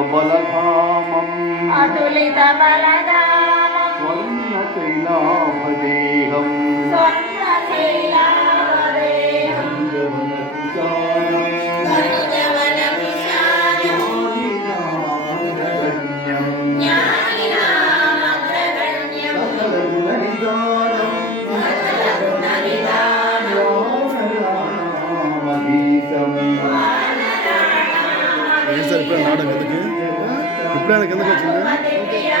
బలధామం. అతులిత బలదామం sir ఇప్పుడే నాటకం కిందకి ఇప్పుడైనా కిందకి వచ్చింది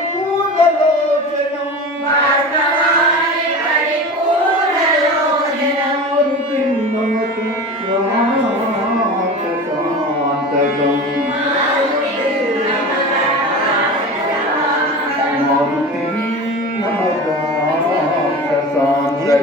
శ్రీ